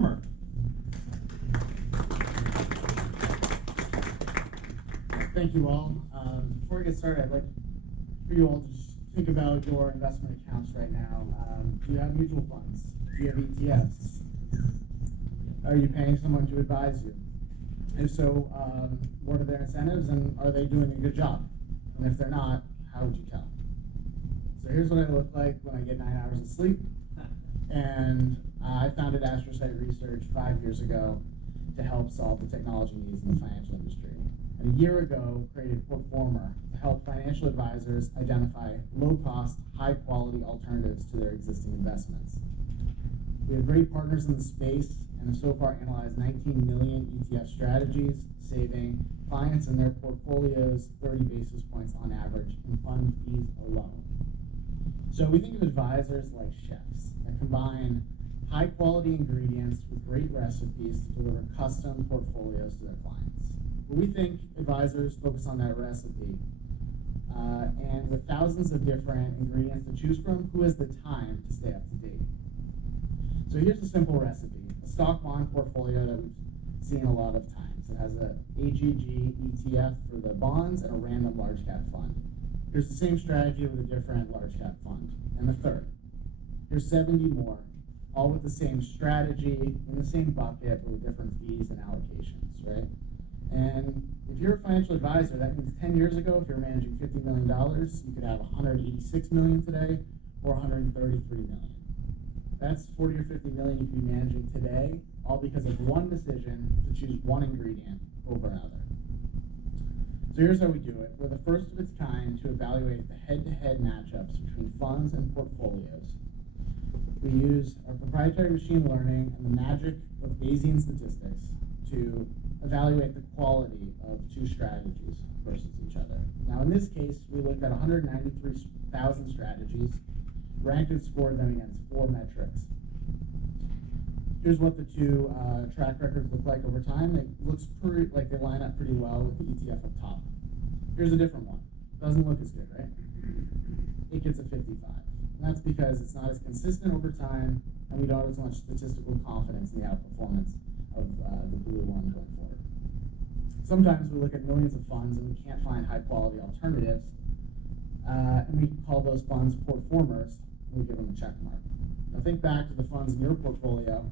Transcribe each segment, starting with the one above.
Portformer. Thank you all. Before we get started, I'd like for you all to just think about your investment accounts right now. Do you have mutual funds? Do you have ETFs? Are you paying someone to advise you? If so, what are their incentives and are they doing a good job? And if they're not, how would you tell? So here's what I look like when I get 9 hours of sleep. And I founded Astrocyte Research 5 years ago to help solve the technology needs in the financial industry. And a year ago, created Portformer to help financial advisors identify low-cost, high-quality alternatives to their existing investments. We have great partners in the space and have so far analyzed 19 million ETF strategies, saving clients and their portfolios 30 basis points on average in fund fees alone. So we think of advisors like chefs that combine high-quality ingredients with great recipes to deliver custom portfolios to their clients. But we think advisors focus on that recipe, and with thousands of different ingredients to choose from, who has the time to stay up to date? So here's a simple recipe, a stock bond portfolio that we've seen a lot of times. It has a AGG ETF for the bonds and a random large cap fund. Here's the same strategy with a different large cap fund. And the third, here's 70 more, all with the same strategy in the same bucket but with different fees and allocations, right? And if you're a financial advisor, that means 10 years ago, if you're managing $50 million, you could have 186 million today or 133 million. That's 40 or 50 million you could be managing today, all because of one decision to choose one ingredient over another. So here's how we do it. We're the first of its kind to evaluate the head-to-head matchups between funds and portfolios. We use our proprietary machine learning and the magic of Bayesian statistics to evaluate the quality of two strategies versus each other. Now, in this case, we looked at 193,000 strategies, ranked and scored them against 4 metrics. Here's what the two track records look like over time. It looks pretty like they line up pretty well with the ETF up top. Here's a different one. Doesn't look as good, right? It gets a 55. And that's because it's not as consistent over time, and we don't have as much statistical confidence in the outperformance of the blue one going forward. Sometimes we look at millions of funds and we can't find high-quality alternatives, and we call those funds portformers, and we give them a check mark. Now think back to the funds in your portfolio,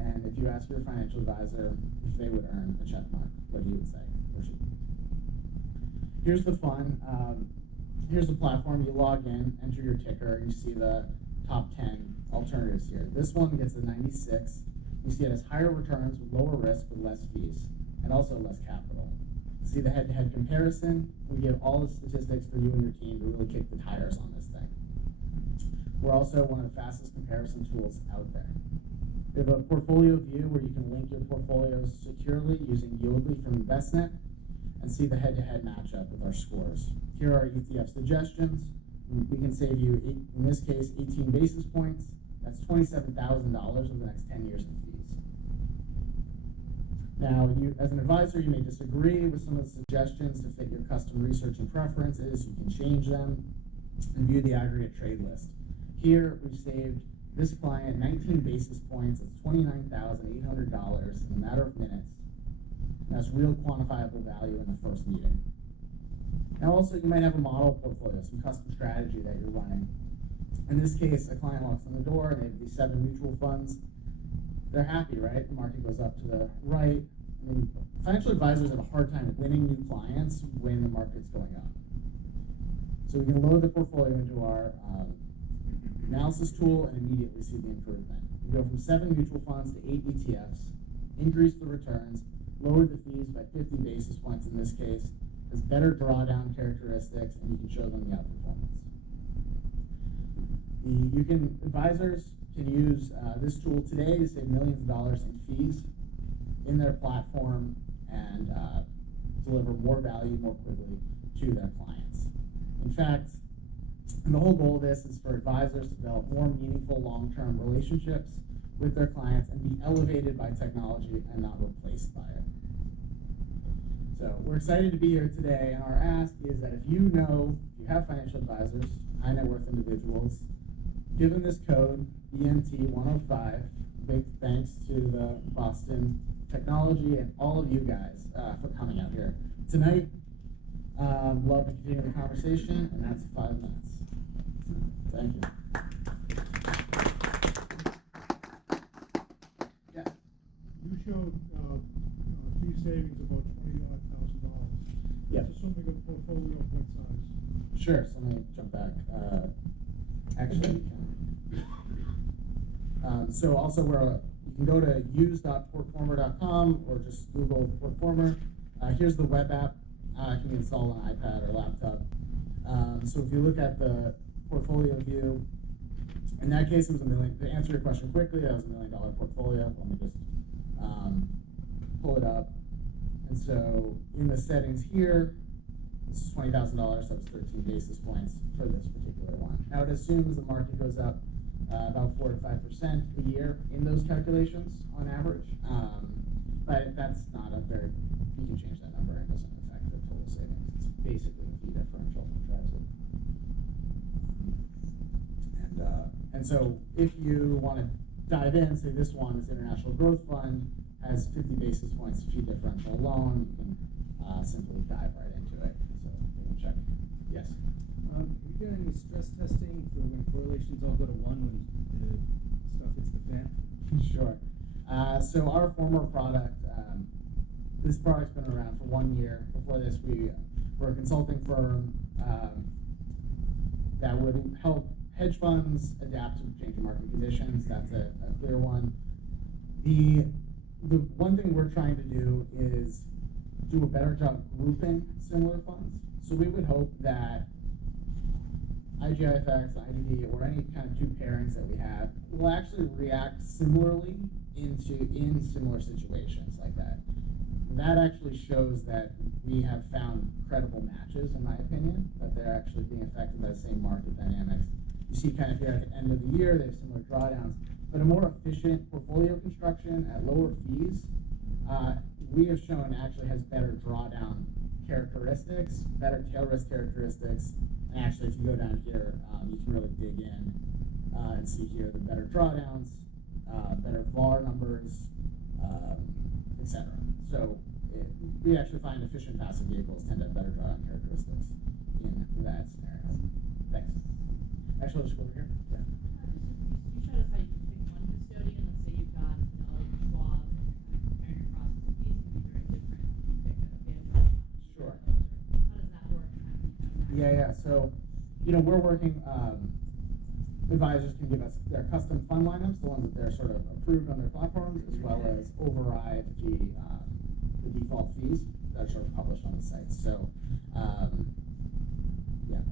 and if you ask your financial advisor if they would earn a check mark, what he would say, or she. Here's the fun. Here's the platform. You log in, enter your ticker, you see the top 10 alternatives here. This one gets a 96. You see it has higher returns with lower risk with less fees, and also less capital. See the head-to-head comparison. We give all the statistics for you and your team to really kick the tires on this thing. We're also one of the fastest comparison tools out there. We have a portfolio view where you can link your portfolios securely using Yodlee from InvestNet and see the head-to-head matchup with our scores. Here are ETF suggestions. We can save you, in this case, 18 basis points. That's $27,000 over the next 10 years in fees. Now, you, as an advisor, you may disagree with some of the suggestions to fit your custom research and preferences. You can change them and view the aggregate trade list. Here, we've saved this client 19 basis points. That's $29,800 in a matter of minutes. And that's real quantifiable value in the first meeting. Now, also, you might have a model portfolio, some custom strategy that you're running. In this case, a client walks in the door and they have these 7 mutual funds. They're happy, right? The market goes up to the right. I mean, financial advisors have a hard time winning new clients when the market's going up. So we can load the portfolio into our analysis tool and immediately see the improvement. We go from 7 mutual funds to 8 ETFs, increase the returns, lowered the fees by 50 basis points in this case, has better drawdown characteristics, and you can show them the outperformance. Advisors can use this tool today to save millions of dollars in fees in their platform and deliver more value more quickly to their clients. In fact, the whole goal of this is for advisors to develop more meaningful long-term relationships with their clients and be elevated by technology and not replaced by it. So we're excited to be here today, and our ask is that if you have financial advisors, high net worth individuals, give them this code, ENT105, big thanks to the Boston Technology and all of you guys for coming out here tonight. Love to continue the conversation, and that's 5 minutes. Thank you. Yeah. You showed fee savings about $20,000. Yeah. That's assuming a portfolio of what size? Sure. So let me jump back. Actually, so also you can go to use.portformer.com or just Google Portformer. Here's the web app. It can be installed on an iPad or laptop. So if you look at the portfolio view, in that case, it was $1 million. To answer your question quickly, that was $1 million portfolio. Let me just pull it up. And so in the settings here, this is $20,000, so it's 13 basis points for this particular one. Now it assumes the market goes up about 4 to 5% a year in those calculations on average. But that's not a very, you can change that number, it doesn't affect the total savings. It's basically a fee differential that drives it. And so if you want to dive in, say this one, this International Growth Fund, has 50 basis points fee differential alone, you can simply dive right into it. So you can check. Yes? Have you done any stress testing for when correlations all go to 1 when the stuff hits the fan? Sure. So our former product, this product's been around for 1 year. Before this, we were a consulting firm that would help hedge funds adapt to changing market conditions. That's a clear one. The one thing we're trying to do is do a better job grouping similar funds. So we would hope that IGIFX, IDD, or any kind of two pairings that we have will actually react similarly in similar situations like that. That actually shows that we have found credible matches, in my opinion, that they're actually being affected by the same market dynamics. You see kind of here at the end of the year, they have similar drawdowns, but a more efficient portfolio construction at lower fees, we have shown actually has better drawdown characteristics, better tail risk characteristics, and actually if you go down here, you can really dig in and see here the better drawdowns, better VAR numbers, etc. So we actually find efficient passive vehicles tend to have better drawdown characteristics in that scenario. Thanks. Actually, I'll just go over here. Yeah. You showed us how you can pick one custodian. Let's say you've got, Schwab, and comparing across the fees can be very different. You pick a family. Sure. How does that work? And how do you kind of Yeah. So, we're working. Advisors can give us their custom fund lineups, the ones that they're sort of approved on their platforms, as well as override the default fees that are sort of published on the site. So,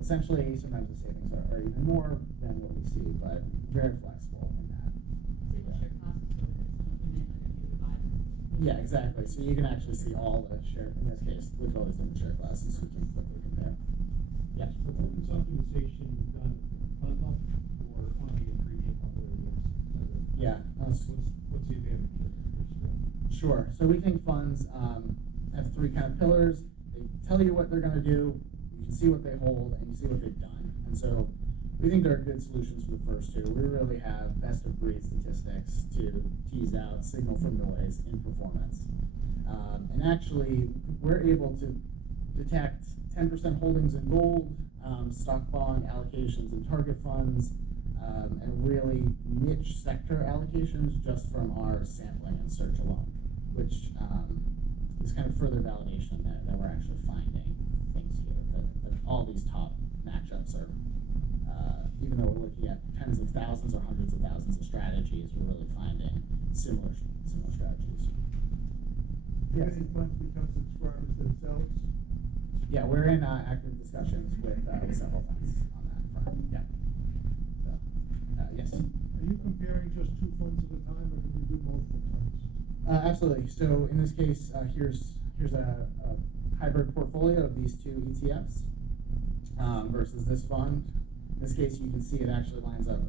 essentially, sometimes the savings are even more than what we see, but very flexible in that. say the share classes so that if someone came in like a new advisor? Yeah, exactly. So you can actually see all the share, in this case, with all these different share classes, so you can quickly compare. Yes? What is optimization done fund level or on the ingredient level areas? Yeah. What's the advantage of your strategy? Sure. So we think funds have 3 kind of pillars. They tell you what they're going to do, you can see what they hold, and you see what they've done. And so we think there are good solutions for the first 2. We really have best of breed statistics to tease out signal from noise in performance. And actually, we're able to detect 10% holdings in gold, stock bond allocations in target funds, and really niche sector allocations just from our sampling and search alone, which is kind of further validation that we're actually finding things here, that all these top matchups are, even though we're looking at tens of thousands or hundreds of thousands of strategies, we're really finding similar strategies. Yes. Any funds become subscribers themselves? Yeah, we're in active discussions with several funds on that front. Yeah. So, yes. Are you comparing just 2 funds at a time, or can you do multiple funds? Absolutely. So in this case, here's a hybrid portfolio of these 2 ETFs versus this fund. In this case, you can see it actually lines up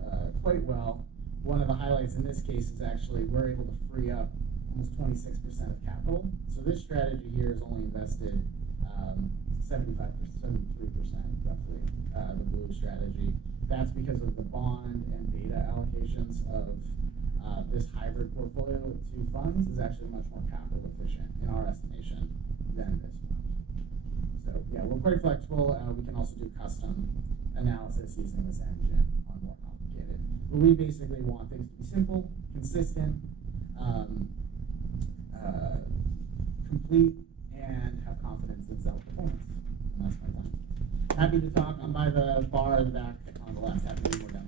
quite well. One of the highlights in this case is actually we're able to free up almost 26% of capital. So this strategy here is only invested 73% roughly, the blue strategy. That's because of the bond and beta allocations of this hybrid portfolio with 2 funds is actually much more capital efficient in our estimation than this fund. So yeah, we're quite flexible. We can also do custom analysis using this engine on more complicated. But we basically want things to be simple, consistent, complete, and have confidence in Zell performance. And that's my time. Happy to talk. I'm by the bar in the back on the left. Happy to be more down.